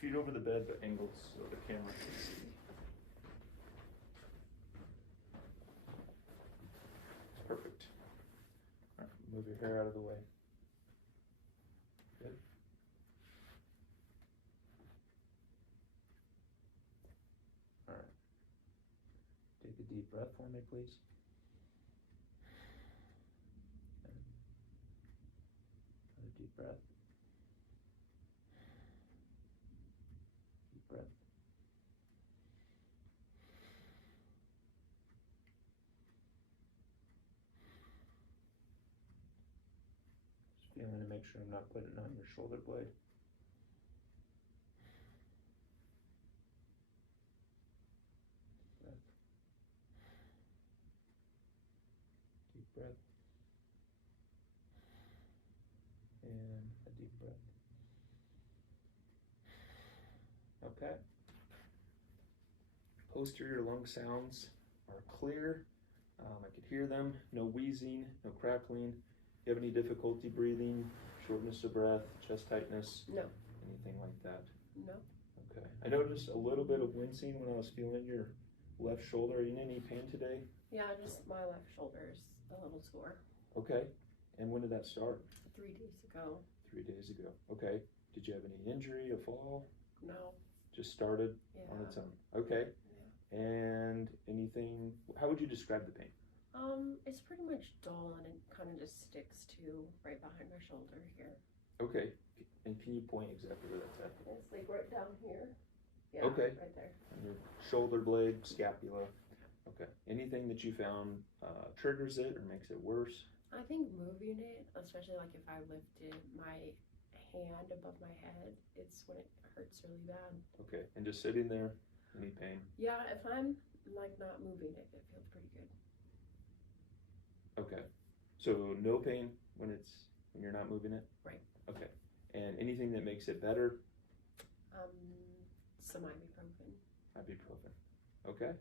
feet over the bed, but angled so the camera can see. Perfect. All right, move your hair out of the way. Good. All right. Take a deep breath for me, please. Another deep breath. Deep breath. Just feeling to make sure I'm not putting it on your shoulder blade. Breath. Deep breath. And a deep breath. Okay. Posterior lung sounds are clear. I could hear them. No wheezing, no crackling. You have any difficulty breathing, shortness of breath, chest tightness? No. Anything like that? No. Okay. I noticed a little bit of wincing when I was feeling your left shoulder. Are you in any pain today? Yeah, just my left shoulder is a little sore. Okay. And when did that start? 3 days ago. 3 days ago. Okay. Did you have any injury, a fall? No. Just started on its own. Okay. Yeah. And anything, how would you describe the pain? It's pretty much dull and it kind of just sticks to right behind my shoulder here. Okay. And can you point exactly where that's at? It's like right down here. Yeah, okay. Right there. On your shoulder blade, scapula. Okay. Anything that you found triggers it or makes it worse? I think moving it, especially like if I lifted my hand above my head, it's when it hurts really bad. Okay. And just sitting there, any pain? Yeah, if I'm like not moving it, it feels pretty good. Okay. So no pain when you're not moving it? Right. Okay. And anything that makes it better? Some ibuprofen. Ibuprofen. Okay.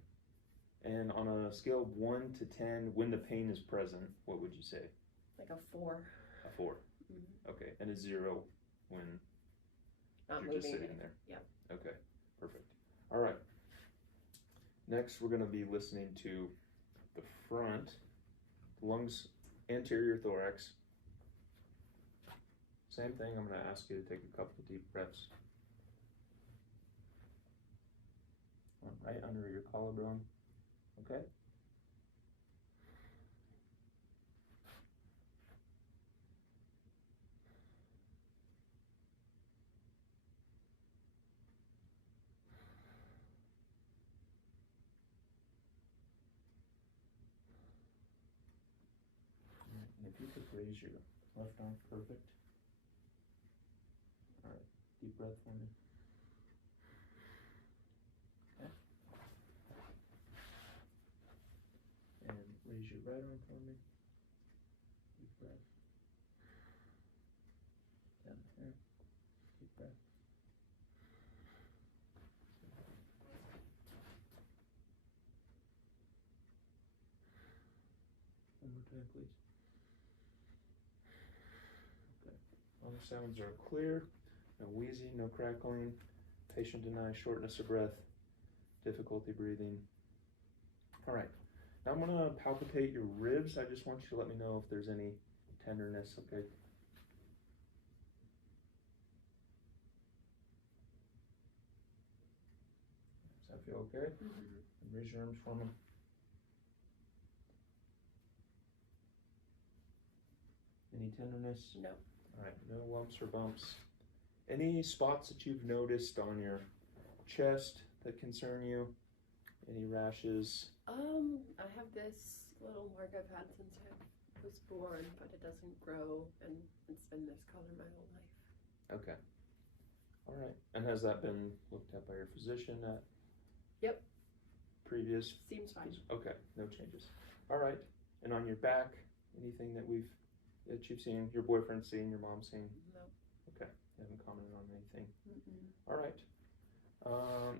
And on a scale of 1 to 10, when the pain is present, what would you say? Like a 4. A 4. Mm-hmm. Okay. And a 0 when not you're moving just sitting it. there? Yeah. Okay. Perfect. All right. Next, we're going to be listening to the front, lungs, anterior thorax. Same thing, I'm going to ask you to take a couple of deep breaths. Right under your collarbone. Okay? And if you could raise your left arm, perfect. All right, deep breath for me. Okay. And raise your right arm for me. Deep breath. Down here. Deep breath. One more time, please. Okay. All the sounds are clear. No wheezing, no crackling. Patient denies shortness of breath, difficulty breathing. All right. Now I'm going to palpate your ribs. I just want you to let me know if there's any tenderness, okay? Does that feel okay? Mm-hmm. And raise your arms for me. Any tenderness? No. All right, no lumps or bumps. Any spots that you've noticed on your chest that concern you? Any rashes? I have this little mark I've had since I was born, but it doesn't grow, and it's been this color my whole life. Okay. All right. And has that been looked at by your physician at? Yep. Previous? Seems fine. Okay, no changes. All right. And on your back, anything that you've seen, your boyfriend's seen, your mom's seen? No. Okay. You haven't commented on anything. Mm-mm. All right.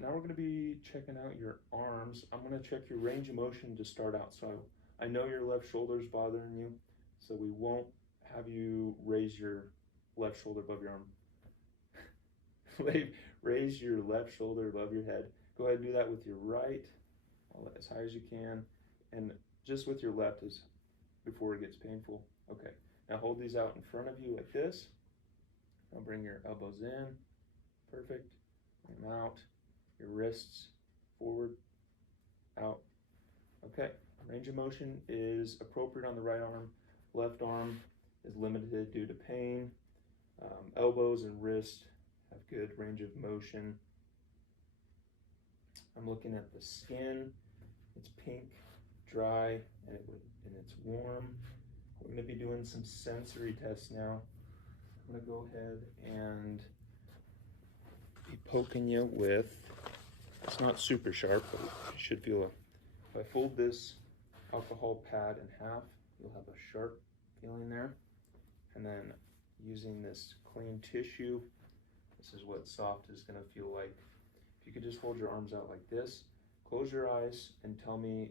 Now we're going to be checking out your arms. I'm going to check your range of motion to start out. So I know your left shoulder is bothering you, so we won't have you raise your left shoulder above your arm. raise your left shoulder above your head. Go ahead and do that with your right, as high as you can, and just with your left as before it gets painful. Okay, now hold these out in front of you like this. Now bring your elbows in, perfect, bring them out, your wrists forward, out. Okay, range of motion is appropriate on the right arm, left arm is limited due to pain. Elbows and wrists have good range of motion. I'm looking at the skin. It's pink, dry, and it's warm. We're going to be doing some sensory tests now. I'm going to go ahead and be poking you with, it's not super sharp, but you should feel it. If I fold this alcohol pad in half, you'll have a sharp feeling there. And then using this clean tissue, this is what soft is going to feel like. If you could just hold your arms out like this, close your eyes and tell me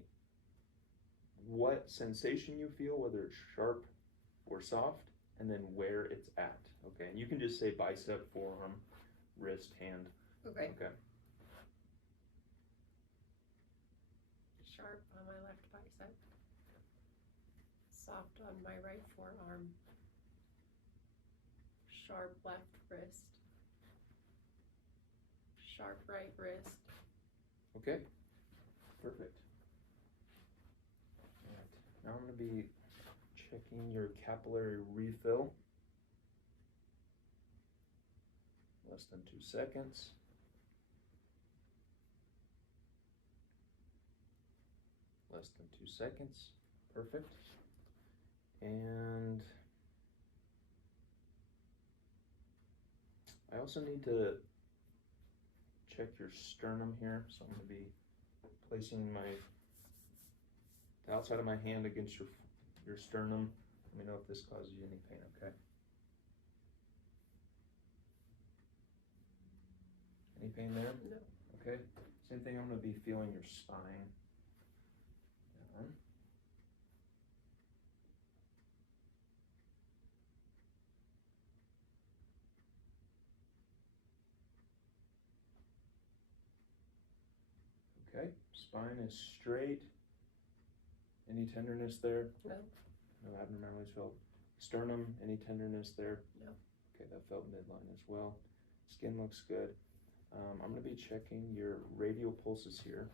what sensation you feel, whether it's sharp or soft, and then where it's at. Okay, and you can just say bicep, forearm, wrist, hand. Okay. Okay. Sharp on my left bicep. Soft on my right forearm. Sharp left wrist. Sharp right wrist. Okay, perfect. All right. Now I'm going to be checking your capillary refill. Less than 2 seconds. Less than 2 seconds. Perfect. And I also need to check your sternum here, so I'm going to be placing the outside of my hand against your sternum. Let me know if this causes you any pain, okay? Any pain there? No. Okay. Same thing, I'm going to be feeling your spine. Down. Okay, spine is straight. Any tenderness there? No. No abnormalities felt. Sternum, any tenderness there? No. Okay, that felt midline as well. Skin looks good. I'm going to be checking your radial pulses here.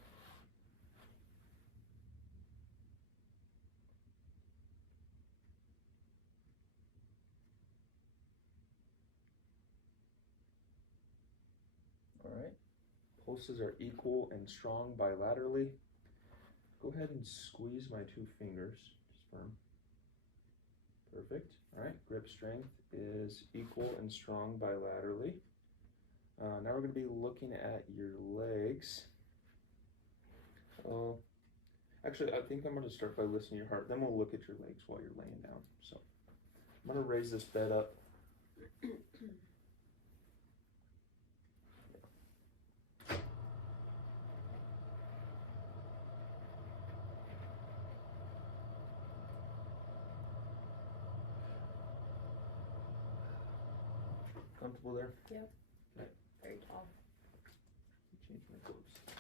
All right. Pulses are equal and strong bilaterally. Go ahead and squeeze my 2 fingers, just firm. Perfect. All right, grip strength is equal and strong bilaterally. Now we're going to be looking at your legs. Actually, I think I'm going to start by listening to your heart, then we'll look at your legs while you're laying down. So I'm going to raise this bed up. Comfortable there? Yep. Okay. Very tall. Change my clothes.